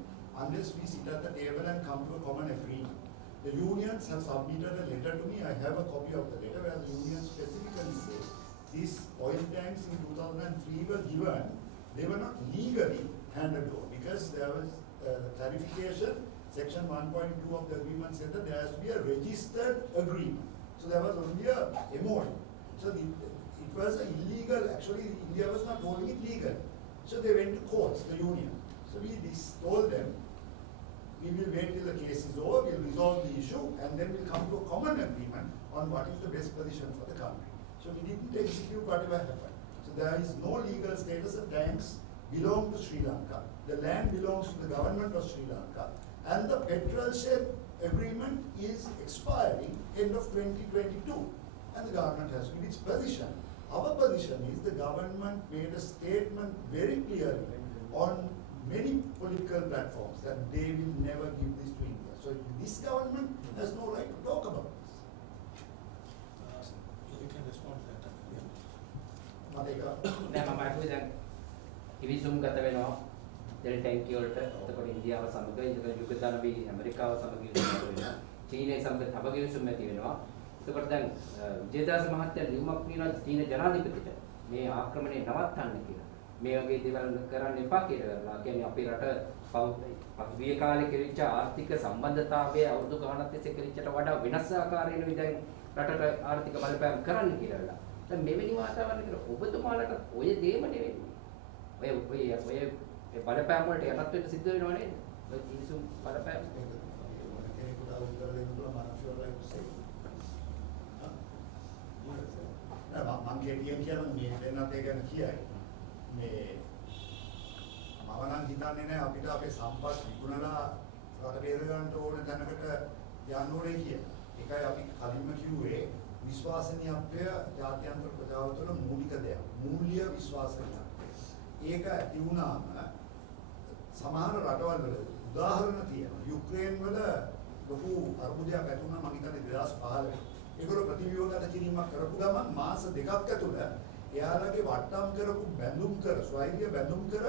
unless we sit at the table and come to a common agreement. The unions have submitted a letter to me. I have a copy of the letter where the unions specifically say these oil tanks in 2003 were given. They were not legally handed over because there was clarification. Section 1.2 of the agreement said that there has to be a registered agreement. So there was only a MOU. So it was illegal. Actually, India was not holding it legal. So they went to courts, the union. So we told them, we will wait till the case is over, we'll resolve the issue, and then we'll come to a common agreement on what is the best position for the country. So we didn't execute whatever happened. So there is no legal status. The tanks belong to Sri Lanka. The land belongs to the government of Sri Lanka. And the petrol shed agreement is expiring end of 2022. And the government has to give its position. Our position is the government made a statement very clearly on many political platforms that they will never give this to India. So this government has no right to talk about this. You can respond to that. Mateka. නෑ මම අහුවේ දැන් ඉවිසුම් ගත වෙනවා දැන් ටැංකිය වලට එතකොට ඉන්දියාව සමග යුගදානවි ඇමරිකාව සමග යුද්ධ වෙනවා චීනය සමග තව කිවිසුම් ඇති වෙනවා එතකොට දැන් විජේදාස මහත්තයා ලියුමක් කියනවා චීන ජනාධිපතිට මේ ආක්‍රමණය නවත්තන්න කියලා මේ වගේ දේවල් කරන්න එපා කියලා කියන්නේ අපේ රට පහුගිය කාලේ කෙරිච්ච ආර්ථික සම්බන්ධතාවය අවුරුදු ගණනක් තිස්සේ කෙරිච්චට වඩා වෙනස් ආකාරයෙන් දැන් රටට ආර්ථික බලපෑම් කරන්න කියලා. දැන් මෙවැනි වාතාවරණයක ඔබතුමාලට ඔය දේම නෙවෙයි. ඔය බලපෑම් වලට යටත් වෙන්න සිද්ධ වෙනව නේද? ඔය කිසිම බලපෑම් කෙනෙකුට උත්තර දෙන්න පුළුවන් මම ෂුවර් ලයික් සේ. මම කියන්නේ මේ දෙන්නත් ඒ ගැන කියයි. මේ මම නම් හිතන්නේ නැහැ අපිට අපේ සම්පත් විකුණලා රට බේර ගන්න ඕන තැනකට යන්න ඕනේ කියලා. ඒකයි අපි කලින්ම කිව්වේ විශ්වාසනීයත්වය ජාත්‍යන්තර ප්‍රජාව තුළ මූලික දෙයක්. මූල්‍ය විශ්වාසනීයත්වය. ඒක ඇති වුණාම සමහර රටවල් වල උදාහරණ තියෙනවා. යුක්‍රේන් වල ලොකු අර්බුදයක් ඇති වුණා මම හිතන්නේ 2015. ඒගොල්ලෝ ප්‍රතිව්‍යුහගත කිරීමක් කරපු ගමන් මාස දෙකක් ඇතුළත එයාලගේ වට්ටම් කරපු බැඳුම් කර ස්වෛරීය බැඳුම් කර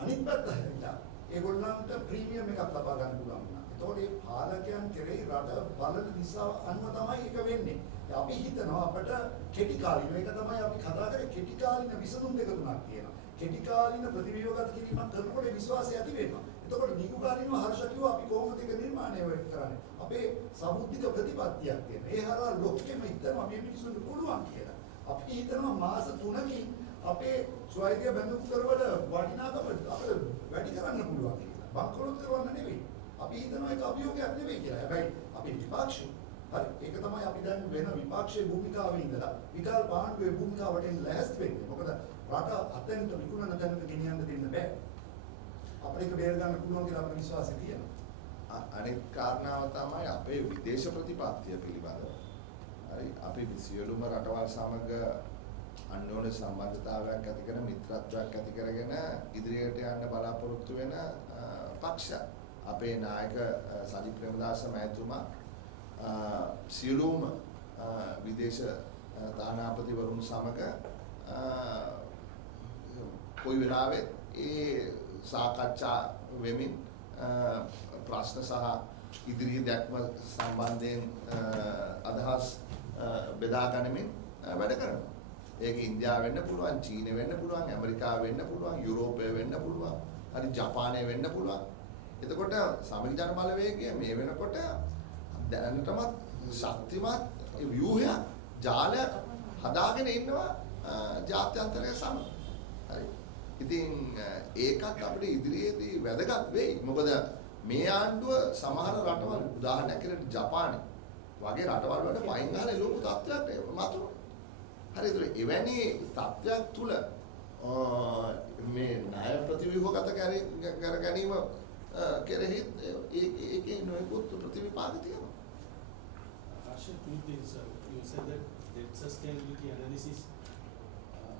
අනිත් පැත්ත හැරිලා ඒගොල්ලන්ට ප්‍රීමියම් එකක් ලබා ගන්න පුළුවන් වුණා. ඒතකොට මේ පාලකයන් කෙරෙහි රට බලන දිශාව අනුව තමයි ඒක වෙන්නේ. අපි හිතනවා අපිට කෙටි කාලින එක තමයි අපි කතා කරේ කෙටි කාලින විසඳුම් දෙක තුනක් තියෙනවා. කෙටි කාලින ප්‍රතිව්‍යුහගත කිරීමක් කරනකොට විශ්වාසය ඇති වෙනවා. එතකොට දීර්ඝ කාලිනව හර්ෂ කිව්වා අපි කොහොමද ඒක නිර්මාණය කරන්නේ? අපේ සමුද්දික ප්‍රතිපත්තියක් තියෙනවා. ඒ හරහා ලෝකෙම හිතනවා මේ මිනිස්සුන්ට පුළුවන් කියලා. අපි හිතනවා මාස 3කින් අපේ ස්වෛරීය බැඳුම් කරවල වටිනාකම අපිට වැඩි කරන්න පුළුවන් කියලා. බංකොලොත් කරවන්න නෙවෙයි. අපි හිතනවා ඒක අභියෝගයක් නෙවෙයි කියලා. හැබැයි අපි විපක්ෂය. හරි. ඒක තමයි අපි දැන් වෙන විපක්ෂයේ භූමිකාවේ ඉඳලා විකල් පාණ්ඩුවේ භූමිකාවට එන්න ලෑස්ති වෙන්නේ. මොකද රට අතෙන්ට විකුණන තැනට ගෙනියන්න දෙන්න බෑ. අපිට ඒක බේර ගන්න පුළුවන් කියලා අපේ විශ්වාසය තියෙනවා. අනෙක් කාරණාව තමයි අපේ විදේශ ප්‍රතිපත්තිය පිළිබඳව. හරි අපි සියලුම රටවල් සමග අන්‍යෝන්‍ය සම්බන්ධතාවයක් ඇති කරන මිත්‍රත්වයක් ඇති කරගෙන ඉදිරියට යන්න බලාපොරොත්තු වෙන පක්ෂ. අපේ නායක සජිත් ප්‍රේමදාස මහතුමා සියලුම විදේශ තානාපතිවරුන් සමග කොයි වෙලාවෙත් ඒ සාකච්ඡා වෙමින් ප්‍රශ්න සහ ඉදිරි දැක්ම සම්බන්ධයෙන් අදහස් බෙදා ගනිමින් වැඩ කරනවා. ඒක ඉන්දියාව වෙන්න පුළුවන්, චීන වෙන්න පුළුවන්, ඇමරිකාව වෙන්න පුළුවන්, යුරෝපය වෙන්න පුළුවන්, හරි ජපානය වෙන්න පුළුවන්. එතකොට සමගි ජන බලවේගය මේ වෙනකොට දැනටමත් ශක්තිමත් ව්‍යුහයක්, ජාලයක් හදාගෙන ඉන්නවා ජාත්‍යන්තරය සමග. හරි. ඉතින් ඒකත් අපිට ඉදිරියේදී වැදගත් වෙයි. මොකද මේ ආණ්ඩුව සමහර රටවල් උදාහරණයක් විදිහට ජපානය වගේ රටවල් වලට වයින් ගහලා ලොකු තත්ත්වයක් මතුවෙනවා. හරි ඒතර එවැනි තත්ත්වයක් තුල මේ ණය ප්‍රතිව්‍යුහගත කර ගැනීම කෙරෙහි ඒකේ නොයෙකුත් ප්‍රතිවිපාක තියෙනවා. Harsha, two things. You said that debt sustainability analysis.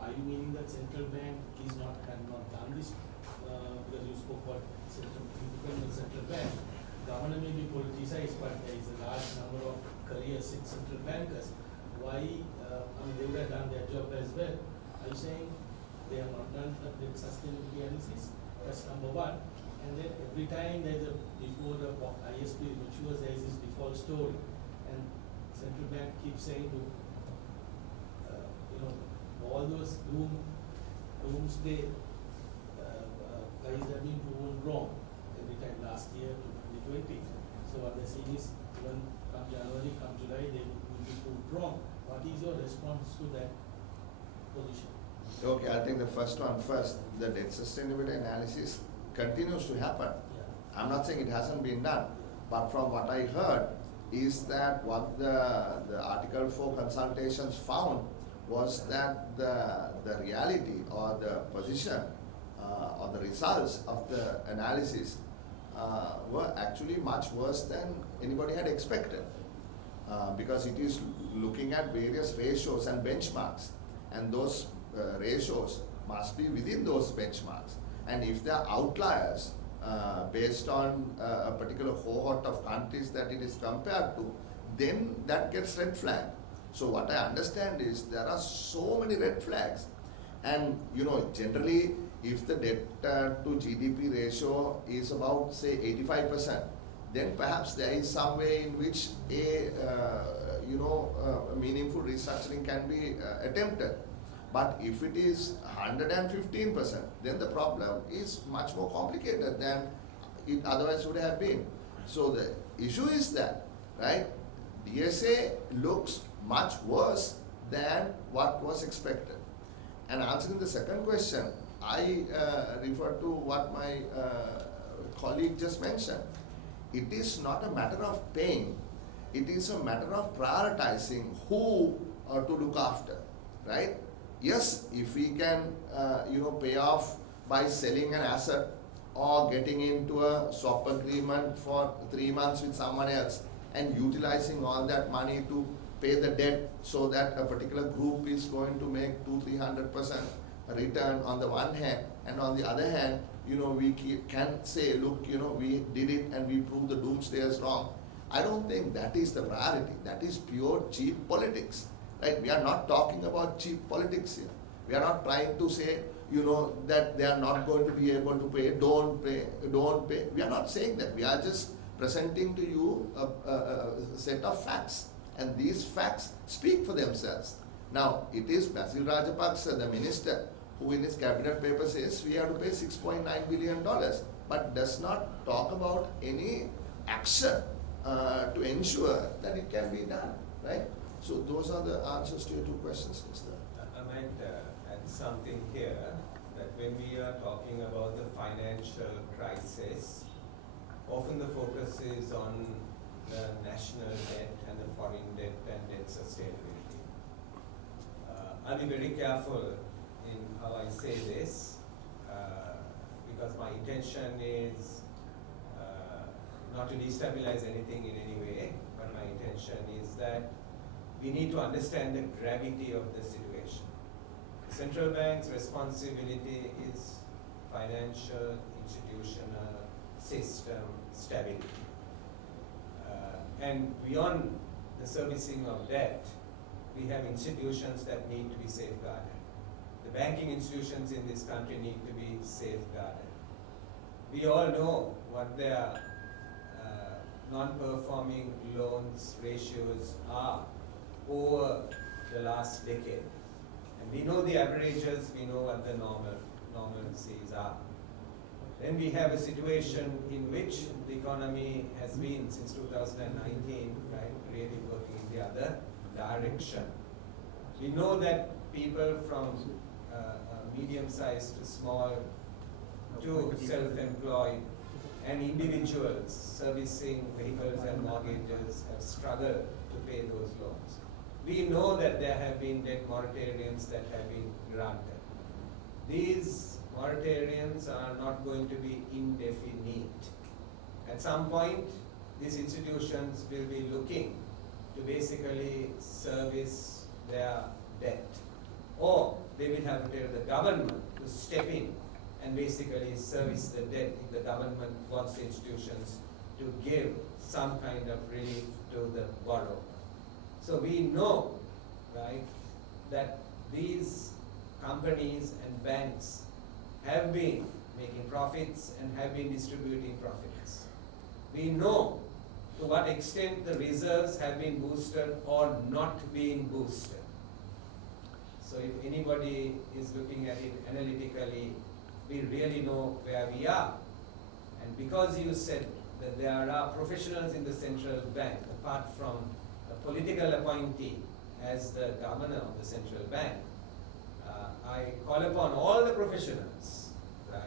Are you meaning that central bank had not done this because you spoke about independent central bank? Government may be politicized, but there is a large number of careers in central bankers. Why? They would have done their job as well. Are you saying they have not done the debt sustainability analysis? That's number one. And then every time before the ISP matures, there is this default story, and central bank keeps saying to all those doomsday guys have been proven wrong every time last year to 2020. So what they're saying is even come January, come July, they will proved wrong. What is your response to that position? Okay, I'll take the first one first. The debt sustainability analysis continues to happen. Yeah. I'm not saying it hasn't been done, but from what I heard is that what the Article 4 consultations found was that the reality or the position or the results of the analysis were actually much worse than anybody had expected. Because it is looking at various ratios and benchmarks, and those ratios must be within those benchmarks. And if there are outliers based on a particular cohort of countries that it is compared to, then that gets red flag. So what I understand is there are so many red flags, and generally if the debt to GDP ratio is about say 85%, then perhaps there is some way in which a meaningful restructuring can be attempted. But if it is 115%, then the problem is much more complicated than it otherwise would have been. So the issue is that, right, DSA looks much worse than what was expected. And answering the second question, I refer to what my colleague just mentioned. It is not a matter of paying, it is a matter of prioritizing who to look after, right? Yes, if we can pay off by selling an asset or getting into a swap agreement for 3 months with someone else and utilizing all that money to pay the debt so that a particular group is going to make 200-300% return on the one hand, and on the other hand, we can say, look, we did it and we proved the doomsdayers wrong. I don't think that is the priority. That is pure cheap politics, right? We are not talking about cheap politics here. We are not trying to say, that they are not going to be able to pay, don't pay. We are not saying that. We are just presenting to you a set of facts, and these facts speak for themselves. Now, it is Basil Rajapaksa, the minister, who in his cabinet paper says we have to pay $6.9 billion, but does not talk about any action to ensure that it can be done, right? So those are the answers to your two questions, Mr. I might add something here, that when we are talking about the financial crisis, often the focus is on the national debt and the foreign debt and debt sustainability. I'll be very careful in how I say this, because my intention is not to destabilize anything in any way, but my intention is that we need to understand the gravity of the situation. The central bank's responsibility is financial, institutional, system stability. And beyond the servicing of debt, we have institutions that need to be safeguarded. The banking institutions in this country need to be safeguarded. We all know what their non-performing loans ratios are over the last decade. And we know the averages, we know what the normalcies are. Then we have a situation in which the economy has been, since 2019, right, really working in the other direction. We know that people from medium-sized to small to self-employed and individuals servicing vehicles and mortgages have struggled to pay those loans. We know that there have been debt moratoriums that have been granted. These moratoriums are not going to be indefinite. At some point, these institutions will be looking to basically service their debt, or they will have to tell the government to step in and basically service the debt if the government wants the institutions to give some kind of relief to the borrower. So we know, right, that these companies and banks have been making profits and have been distributing profits. We know to what extent the reserves have been boosted or not been boosted. So if anybody is looking at it analytically, we really know where we are. And because you said that there are professionals in the central bank, apart from a political appointee as the governor of the central bank, I call upon all the professionals, right,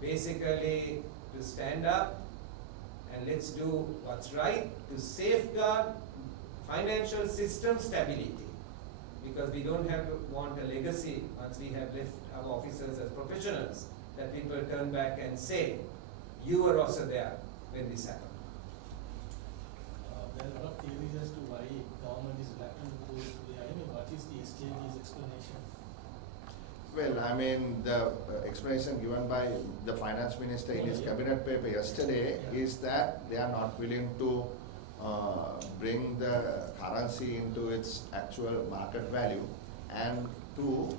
basically to stand up and let's do what's right to safeguard financial system stability. Because we don't have to want a legacy once we have left our officers as professionals, that people turn back and say, you were also there when this happened. There are a lot of theories as to why government is reluctant to go to the IMF. What is the exchange's explanation? Well, I mean, the explanation given by the finance minister in his cabinet paper yesterday is that they are not willing to bring the currency into its actual market value and to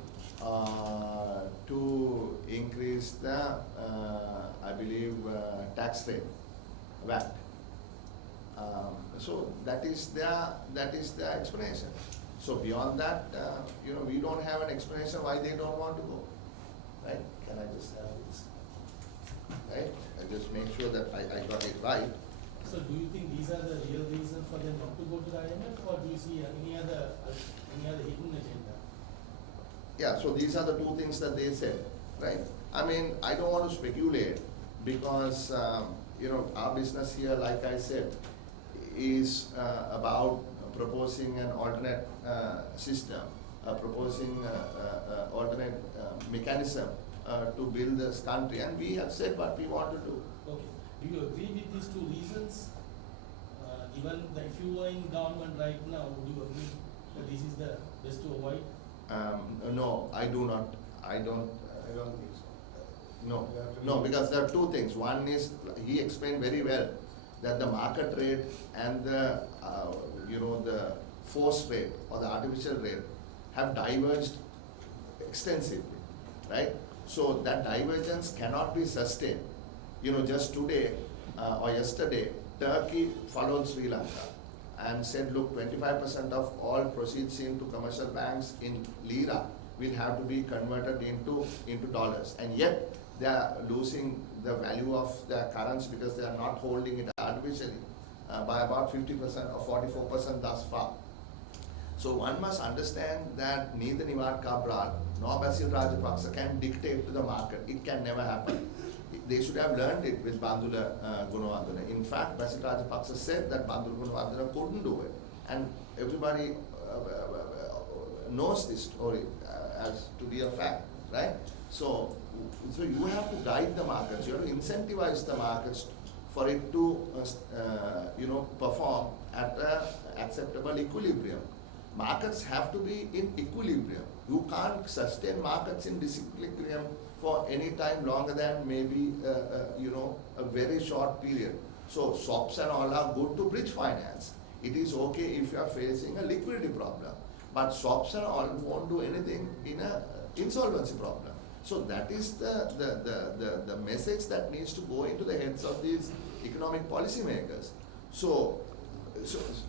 increase the, I believe, tax rate, VAT. So that is their explanation. So beyond that, we don't have an explanation why they don't want to go, right? Can I just have this, right? I just make sure that I got it right. So do you think these are the real reasons for them not to go to the IMF, or do you see any other hidden agenda? Yeah, so these are the two things that they said, right? I mean, I don't want to speculate because, our business here, like I said, is about proposing an alternate system, proposing alternate mechanism to build this country, and we have said what we want to do. Okay. Do you agree with these two reasons? Given that if you were in government right now, would you agree that this is the best to avoid? No, I do not. I don't think so. No, because there are two things. One is, he explained very well that the market rate and the the force rate or the artificial rate have diverged extensively, right? So that divergence cannot be sustained. Just today or yesterday, Turkey followed Sri Lanka and said, look, 25% of all proceeds into commercial banks in lira will have to be converted into dollars, and yet they are losing the value of their currency because they are not holding it artificially by about 50% or 44% thus far. So one must understand that neither Nivard Cabral nor Basil Rajapaksa can dictate to the market. It can never happen. They should have learned it with Bandula Gunawardena. In fact, Basil Rajapaksa said that Bandula Gunawardena couldn't do it. And everybody knows this story as to be a fact, right? So you have to guide the markets. You have to incentivize the markets for it to perform at an acceptable equilibrium. Markets have to be in equilibrium. You can't sustain markets in disequilibrium for any time longer than maybe a very short period. So swaps and all are good to bridge finance. It is okay if you are facing a liquidity problem, but swaps and all won't do anything in a insolvency problem. So that is the message that needs to go into the heads of these economic policymakers. So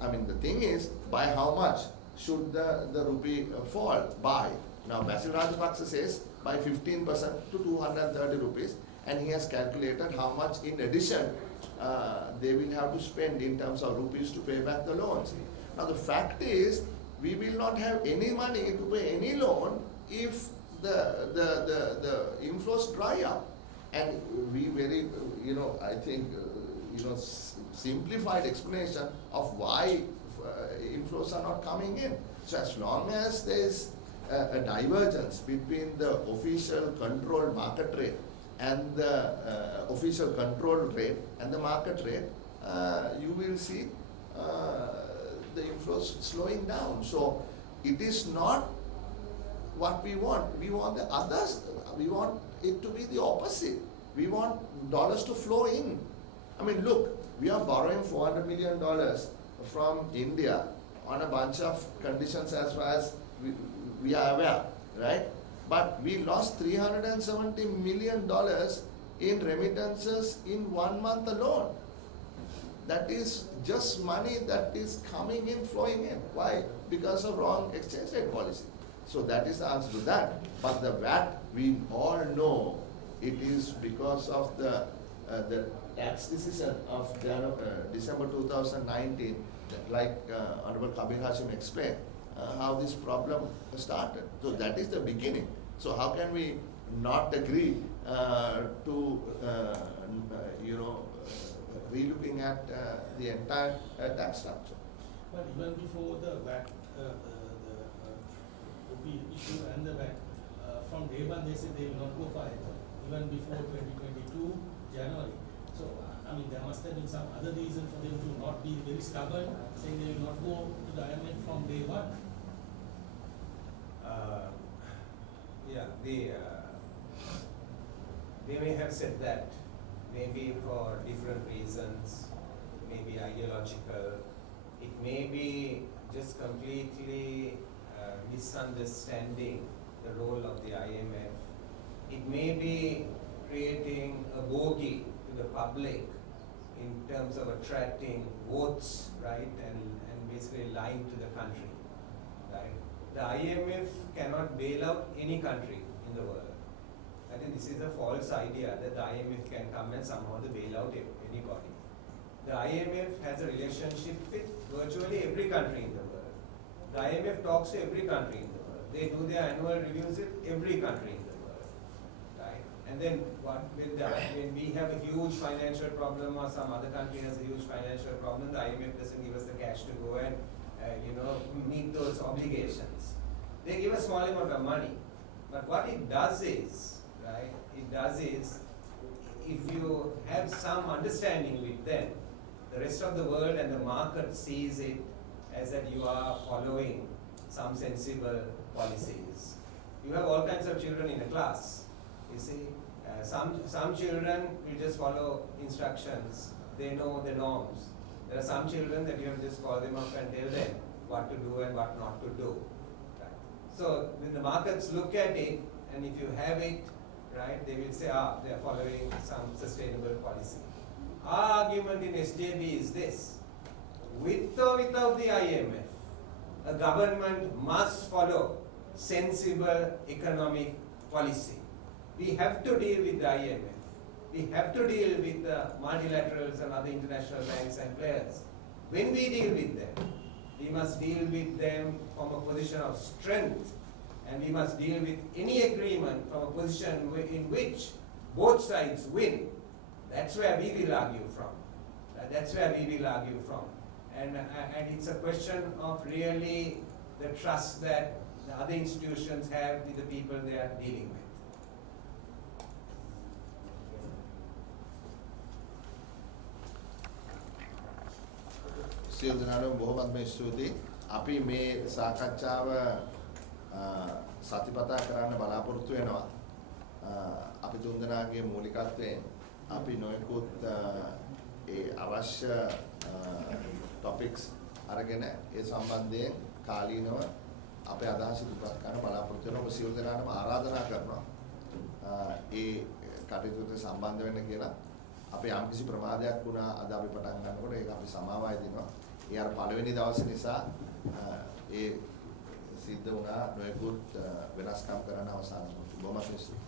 I mean, the thing is, by how much should the rupee fall? By, now Basil Rajapaksa says, by 15% to 230 rupees, and he has calculated how much in addition they will have to spend in terms of rupees to pay back the loans. Now the fact is, we will not have any money to pay any loan if the inflows dry up. And we very, I think, simplified explanation of why inflows are not coming in. So as long as there is a divergence between the official controlled market rate and the official controlled rate and the market rate, you will see the inflows slowing down. So it is not what we want. We want the others. We want it to be the opposite. We want dollars to flow in. I mean, look, we are borrowing $400 million from India on a bunch of conditions as far as we are aware, right? But we lost $370 million in remittances in 1 month alone. That is just money that is coming in, flowing in. Why? Because of wrong exchange rate policy. So that is the answer to that. But the VAT, we all know, it is because of the tax decision of December 2019 like Honorable Kabir Hashim explained, how this problem started. So that is the beginning. So how can we not agree to, relooking at the entire tax structure? But even before the VAT, the OP issue and the VAT, from day one they said they will not go for it. Even before 2022 January. So I mean there must have been some other reason for them to not be very stubborn, saying they will not go to the IMF from day one. They may have said that, maybe for different reasons, maybe ideological. It may be just completely misunderstanding the role of the IMF. It may be creating a bogey to the public in terms of attracting votes, right, and basically lying to the country, right. The IMF cannot bail out any country in the world. I think this is a false idea that the IMF can come and somehow bail out anybody. The IMF has a relationship with virtually every country in the world. The IMF talks to every country in the world. They do their annual reviews with every country in the world, right? And then when we have a huge financial problem or some other country has a huge financial problem, the IMF doesn't give us the cash to go and meet those obligations. They give a small amount of money, but what it does is, right? It does is, if you have some understanding with them, the rest of the world and the market sees it as that you are following some sensible policies. You have all kinds of children in a class. You see, some children will just follow instructions. They know the norms. There are some children that you have to just call them up and tell them what to do and what not to do. Right? So when the markets look at it, and if you have it, right, they will say, they are following some sustainable policy. Our argument in SJB is this: with or without the IMF, a government must follow sensible economic policy. We have to deal with the IMF. We have to deal with the multilaterals and other international banks and players. When we deal with them, we must deal with them from a position of strength, and we must deal with any agreement from a position in which both sides win. That's where we will argue from. That's where we will argue from. And it's a question of really the trust that the other institutions have with the people they are dealing with. සියලු දෙනාටම බොහොමත්ම ස්තුතියි. අපි මේ සාකච්ඡාව සතිපතා කරන්න බලාපොරොත්තු වෙනවා. අපි තුන්දෙනාගේ මූලිකත්වයෙන් අපි නොයෙකුත් ඒ අවශ්‍ය ටොපික්ස් අරගෙන ඒ සම්බන්ධයෙන් කාලීනව අපේ අදහස් ඉදිරිපත් කරන්න බලාපොරොත්තු වෙනවා. ඔබ සියලු දෙනාටම ආරාධනා කරනවා ඒ කටයුතුට සම්බන්ධ වෙන්න කියලා. අපේ යම්කිසි ප්‍රමාදයක් වුණා අද අපි පටන් ගන්නකොට ඒක අපි සමාවයි දෙනවා. ඒ අර පළවෙනි දවසේ නිසා ඒ සිද්ධ වුණා නොයෙකුත් වෙනස්කම් කරන්න අවසන් වුණා. බොහොම ස්තුතියි.